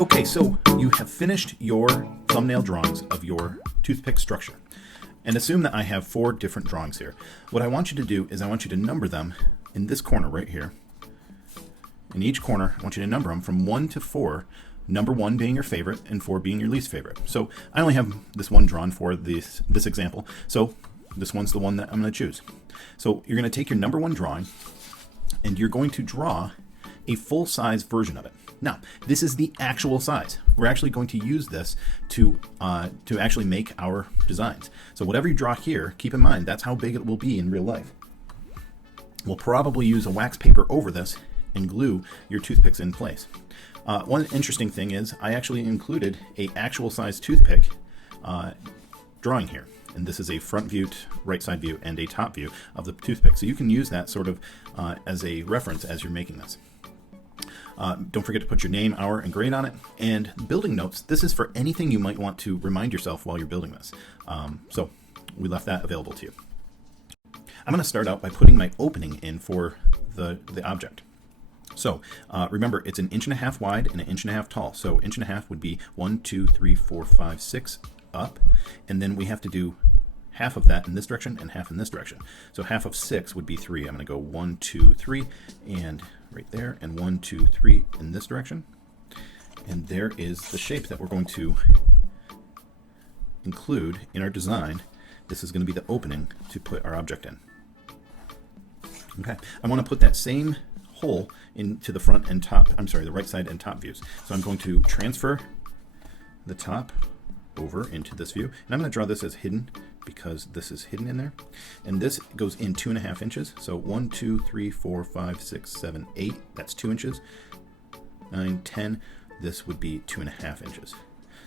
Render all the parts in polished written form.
Okay, so you have finished your thumbnail drawings of your toothpick structure. And assume that I have 4 different drawings here. What I want you to do is I want you to number them in this corner right here. In each corner, I want you to number them from 1 to 4, number 1 being your favorite and 4 being your least favorite. So I only have this one drawn for this example. So this one's the one that I'm going to choose. So you're going to take your number 1 drawing and you're going to draw a full-size version of it. Now, this is the actual size. We're actually going to use this to actually make our designs. So whatever you draw here, keep in mind that's how big it will be in real life. We'll probably use a wax paper over this and glue your toothpicks in place. One interesting thing is I actually included a actual size toothpick drawing here. And this is a front view, right side view, and a top view of the toothpick. So you can use that sort of as a reference as you're making this. Don't forget to put your name, hour, and grade on it. And building notes, this is for anything you might want to remind yourself while you're building this. So we left that available to you. I'm going to start out by putting my opening in for the object. So remember, it's 1.5 inches wide and 1.5 inches tall. So 1.5 inches would be 1, 2, 3, 4, 5, 6 up. And then we have to do half of that in this direction and half in this direction. So half of 6 would be 3. I'm going to go 1, 2, 3, and right there, and 1, 2, 3 in this direction. And there is the shape that we're going to include in our design. This is going to be the opening to put our object in. Okay, I want to put that same hole into the front and top, the right side and top views. So I'm going to transfer the top over into this view, and I'm going to draw this as hidden because this is hidden in there, and this goes in 2.5 inches. So 1, 2, 3, 4, 5, 6, 7, 8, that's 2 inches. 9, 10, this would be 2.5 inches.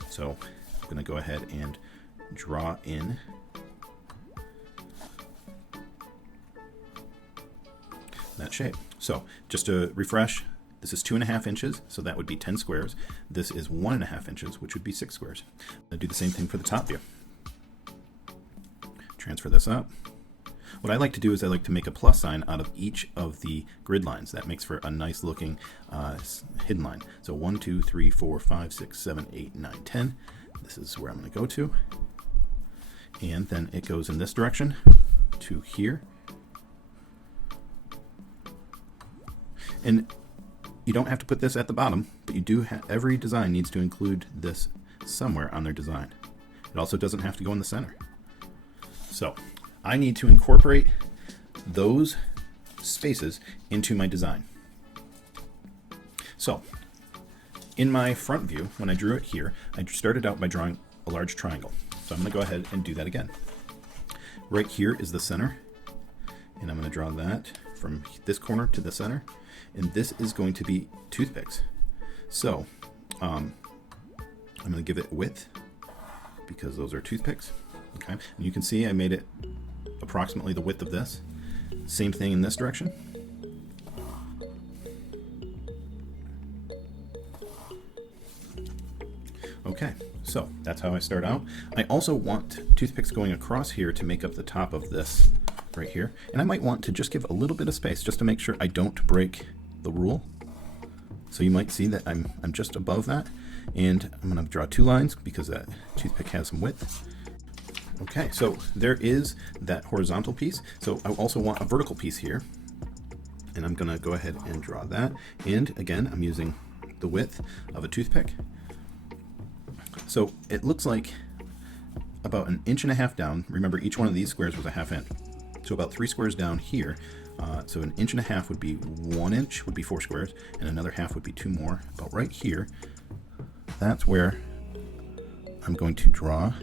So I'm going to go ahead and draw in that shape. So just to refresh, this is 2.5 inches, so that would be 10 squares. This is 1.5 inches, which would be 6 squares. I'll do the same thing for the top view. Transfer this up. What I like to do is I like to make a plus sign out of each of the grid lines. That makes for a nice looking hidden line. So 1, 2, 3, 4, 5, 6, 7, 8, 9, 10. This is where I'm going to go to. And then it goes in this direction to here. And you don't have to put this at the bottom, but you do every design needs to include this somewhere on their design. It also doesn't have to go in the center. So I need to incorporate those spaces into my design. So in my front view, when I drew it here, I started out by drawing a large triangle. So I'm going to go ahead and do that again. Right here is the center, and I'm going to draw that from this corner to the center. And this is going to be toothpicks. So I'm going to give it width because those are toothpicks. Okay, and you can see I made it approximately the width of this. Same thing in this direction. Okay, so that's how I start out. I also want toothpicks going across here to make up the top of this right here. And I might want to just give a little bit of space just to make sure I don't break the rule. So you might see that I'm just above that. And I'm going to draw 2 lines because that toothpick has some width. Okay, so there is that horizontal piece. So I also want a vertical piece here. And I'm going to go ahead and draw that. And again, I'm using the width of a toothpick. So it looks like about 1.5 inches down. Remember, each one of these squares was a 1/2 inch. So about 3 squares down here. So 1.5 inches would be 1 inch, would be 4 squares, and another half would be 2 more. About right here, that's where I'm going to draw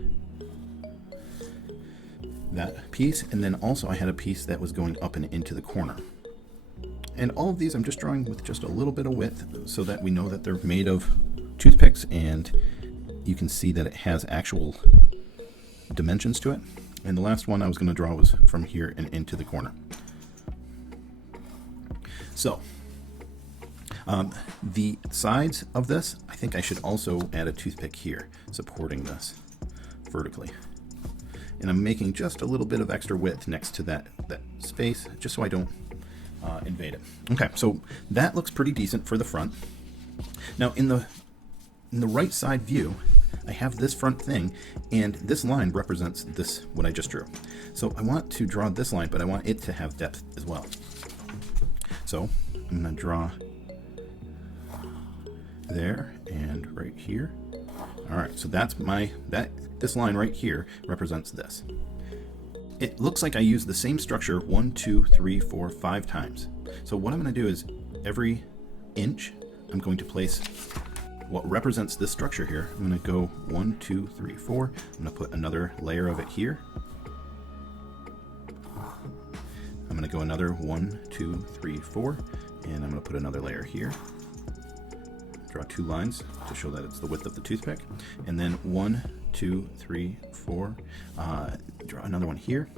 that piece. And then also I had a piece that was going up and into the corner. And all of these I'm just drawing with just a little bit of width so that we know that they're made of toothpicks, and you can see that it has actual dimensions to it. And the last one I was going to draw was from here and into the corner. So the sides of this, I think I should also add a toothpick here supporting this vertically. And I'm making just a little bit of extra width next to that space just so I don't invade it. Okay, so that looks pretty decent for the front. Now in the in the right side view, I have this front thing, and this line represents this, what I just drew. So I want to draw this line, but I want it to have depth as well. So I'm going to draw there and right here. All right, so that's this line right here represents this. It looks like I use the same structure 1, 2, 3, 4, 5 times. So what I'm going to do is every inch I'm going to place what represents this structure here. I'm going to go 1, 2, 3, 4. I'm going to put another layer of it here. I'm going to go another 1, 2, 3, 4, and I'm going to put another layer here. Draw 2 lines to show that it's the width of the toothpick, and then 1, 2, 3, 4. Draw another one here,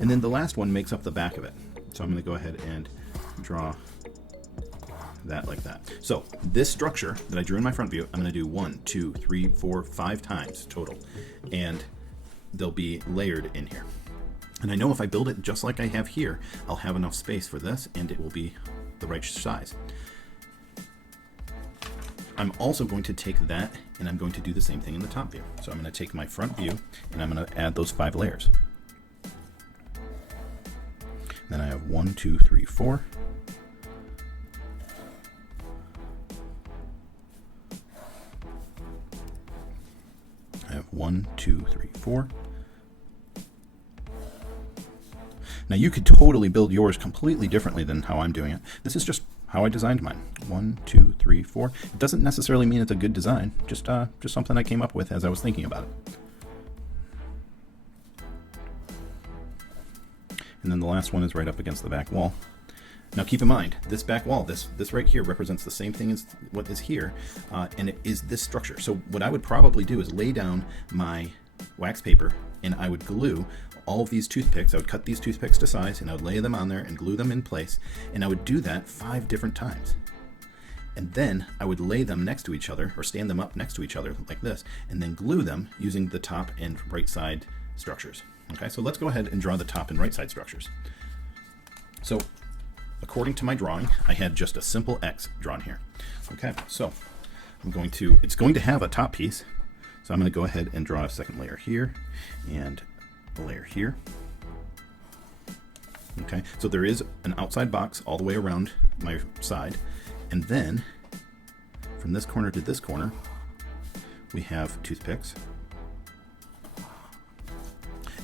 and then the last one makes up the back of it. So I'm going to go ahead and draw that like that. So this structure that I drew in my front view, I'm going to do 1, 2, 3, 4, 5 times total, and they'll be layered in here. And I know if I build it just like I have here, I'll have enough space for this, and it will be the right size. I'm also going to take that, and I'm going to do the same thing in the top view. So I'm going to take my front view, and I'm going to add those 5 layers. Then I have 1, 2, 3, 4. I have 1, 2, 3, 4. Now you could totally build yours completely differently than how I'm doing it. This is just how I designed mine. 1, 2, 3, 4. It doesn't necessarily mean it's a good design, just something I came up with as I was thinking about it. And then the last one is right up against the back wall. Now keep in mind, this back wall, this right here represents the same thing as what is here, and it is this structure. So what I would probably do is lay down my wax paper, and I would glue all of these toothpicks. I would cut these toothpicks to size, and I would lay them on there and glue them in place, and I would do that 5 different times. And then I would lay them next to each other, or stand them up next to each other like this, and then glue them using the top and right side structures. Okay, so let's go ahead and draw the top and right side structures. So according to my drawing, I had just a simple X drawn here. Okay, so it's going to have a top piece. So I'm going to go ahead and draw a second layer here and a layer here. Okay, so there is an outside box all the way around my side. And then from this corner to this corner, we have toothpicks.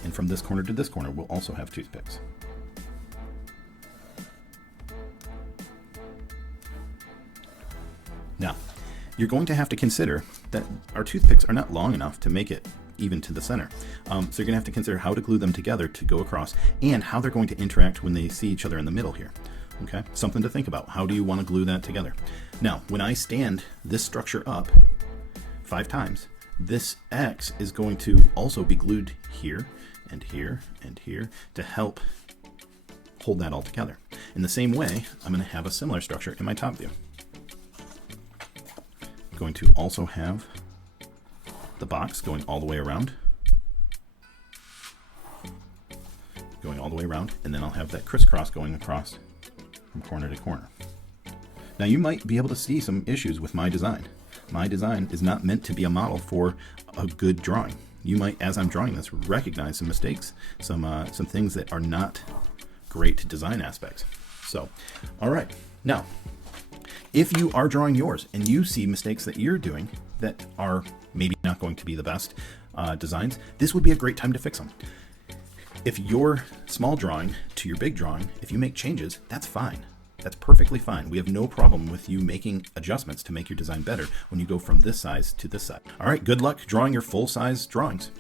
And from this corner to this corner, we'll also have toothpicks. Now, you're going to have to consider that our toothpicks are not long enough to make it even to the center. So you're going to have to consider how to glue them together to go across, and how they're going to interact when they see each other in the middle here. Okay, something to think about. How do you want to glue that together? Now, when I stand this structure up 5 times, this X is going to also be glued here and here and here to help hold that all together. In the same way, I'm going to have a similar structure in my top view. I'm going to also have the box going all the way around. And then I'll have that crisscross going across from corner to corner. Now you might be able to see some issues with my design. My design is not meant to be a model for a good drawing. You might, as I'm drawing this, recognize some mistakes, some things that are not great design aspects. So, all right. Now, if you are drawing yours and you see mistakes that you're doing that are maybe not going to be the best designs, this would be a great time to fix them. If your small drawing to your big drawing, if you make changes, that's fine. That's perfectly fine. We have no problem with you making adjustments to make your design better when you go from this size to this size. All right, good luck drawing your full-size drawings.